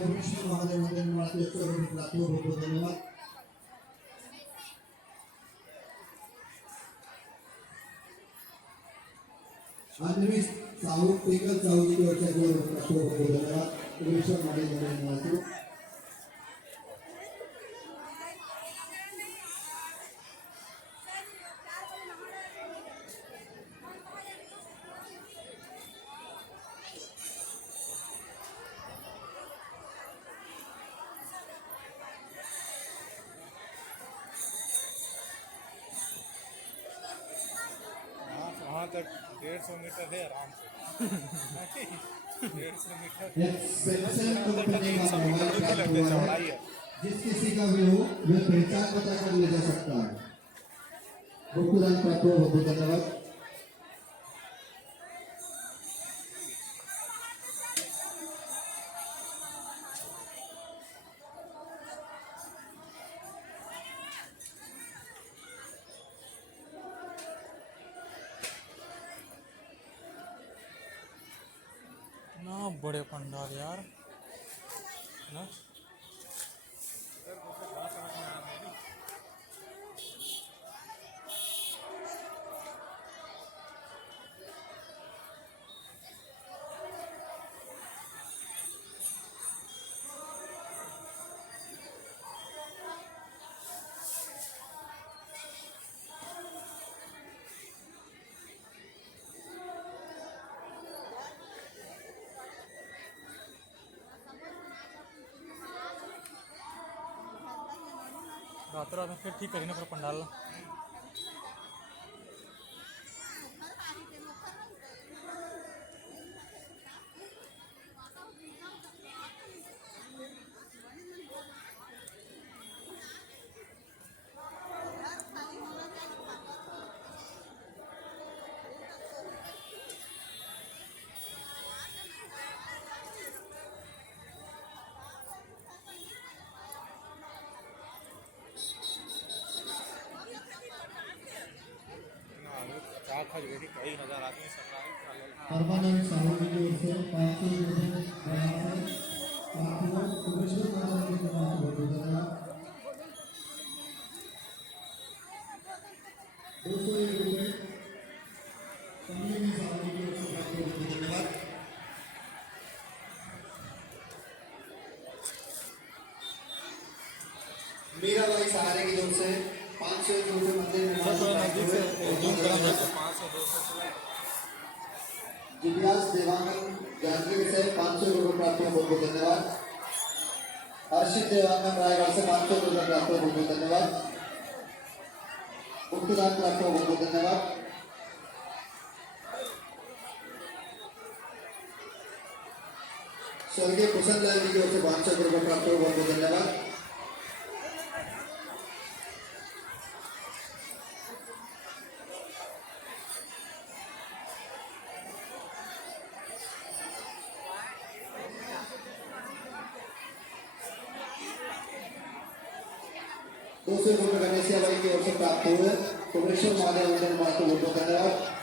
कृष्ण महादेव मंदिर बहुत धन्यवाद। अन्वी साहू टेकल साहू जी की ओर से बहुत धन्यवाद। कृष्ण महादेव मंदिर वहाँ तक 150 मीटर है आराम से। 150 मीटर चौड़ाई है। जिस किसी का भी हो वह पहचान पता कर ले जा सकता है। भक्तदान प्राप्त हो, बहुत धन्यवाद। ना बड़े पंडाल यार ना। रात रात में फिर ठीक करी ना पूरा पंडाल। कई हजार आदमी परमानंद साहू जी की ओर से 500 रुपये बहुत धन्यवाद। 201 रुपये कमलेश साहू जी की ओर से बहुत धन्यवाद। मीराबाई सहारे की ओर से 500 रुपये मंदिर जिज्ञास देवांगन जांजगीर से 500 रुपये प्राप्त हो, बहुत धन्यवाद। हर्षित देवांगन रायगढ़ से 500 रुपये प्राप्त हो, बहुत धन्यवाद। भक्तदान प्राप्त हो, बहुत धन्यवाद। स्वर्गीय कुशल लाल जी की ओर से 500 रुपये प्राप्त हो, बहुत धन्यवाद। दूसरे रुपये गणेशिया भाई की ओर से प्राप्त हुए। कुमेश्वर महादेव मंदिर बहुत धन्यवाद।